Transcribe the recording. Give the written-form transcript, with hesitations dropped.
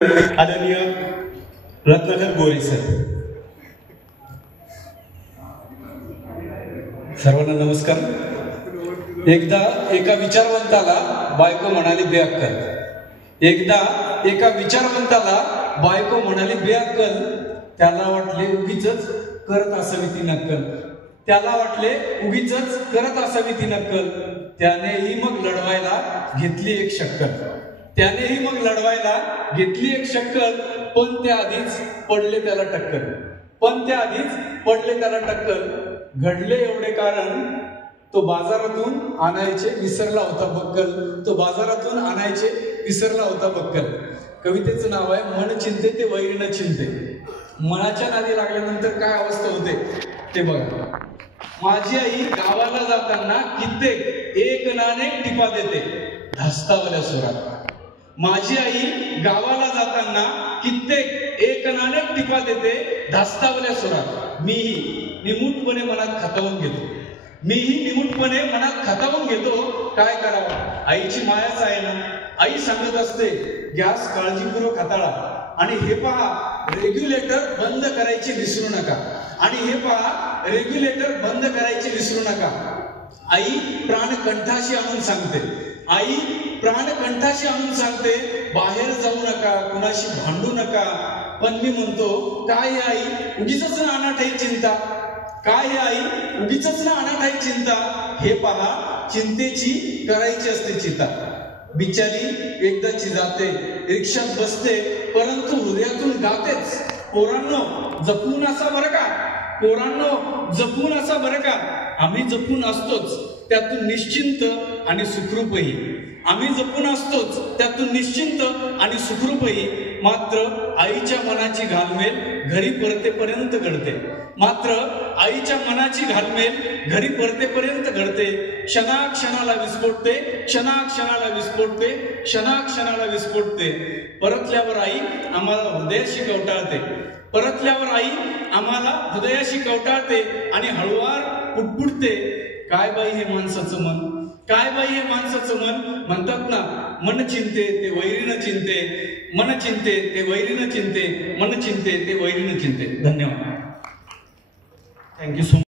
आदरणीय रत्नाकर गोरे सर, सर्वांना नमस्कार। एकदा एका विचारवंताला बायको म्हणाली बेअक्कल। एकदा एका विचारवंताला बायको म्हणाली बेअक्कल। त्याला वाटले उगीच करत असावी ती नक्कल। त्याला वाटले उगीच करत असावी ती नक्कल। त्यानेही मग लढवायला घेतली एक शक्कल। त्यानेही मग लढवायला घेतली एक शक्कल। पण त्याआधीच पडले त्याला टक्कल। पण त्याआधीच पडले त्याला टक्कल। घडले एवढे कारण तो बाजारातून आणायचे विसरला होता बक्कल। तो बाजारातून आणायचे विसरला होता बक्कल। कवितेचं नाव आहे मन चिंते ते वैर न चिंते। मनाच्या नादी लागल्यानंतर काय अवस्था होते ते बघा। माझी आई गावाला जाताना कित्येक एक नाणे टिपा देते धास्तावल्या सुरात। माझी आई गावाला जाताना कित्येक एक नाणे टिपा देते धास्तावल्या सुरात। मीही निमूटपणे मनात खतावून घेतो। मीही निमूटपणे मनात खतावून घेतो। काय करावं, आईची मायाच आहे ना। आई सांगत असते गॅस काळजीपूर्वक हाताळा आणि हे पहा रेग्युलेटर बंद करायचे विसरू नका। आणि हे पहा रेग्युलेटर बंद करायचे विसरू नका। आई प्राण कंठाशी आणून सांगते। आई प्राण कंठाशी आणून सांगते बाहेर जाऊ नका, कुणाशी भांडू नका। पण मी म्हणतो काय हे आई उगीचच ना अनाठाई चिंता। काय हे आई उगीचच ना अनाठाई चिंता। हे पहा चिंतेची करायची असते चिंता। बिचारी एकदाची जाते रिक्षात बसते परंतु हृदयातून गातेच। पोरांनो जपून असा बरं का, पोरांनो जपून असा बरं का। आम्ही जपून असतोच त्यातून निश्चिंत आणि सुखरूपही। आम्ही जपून असतोच त्यातून निश्चिंत आणि सुखरूपही। मात्र आईच्या मनाची घालमेल घरी परतेपर्यंत घडते। मात्र आईच्या मनाची घालमेल घरी परतेपर्यंत घडते। क्षणाक्षणाला विस्फोटते, क्षणाक्षणाला विस्फोटते, क्षणाक्षणाला विस्फोटते। परतल्यावर आई आम्हाला हृदयाशी कवटाळते। परतल्यावर आई आम्हाला हृदयाशी कवटाळते आणि हळुवार पुटपुटते काय बाई हे माणसाचं मन, काय बाई हे माणसाचं मन। म्हणतात ना मन चिंते ते वैरीनं चिंते, मन चिंते ते वैरीनं चिंते, मन चिंते ते वैरीनं चिंते। धन्यवाद। Thank you so much.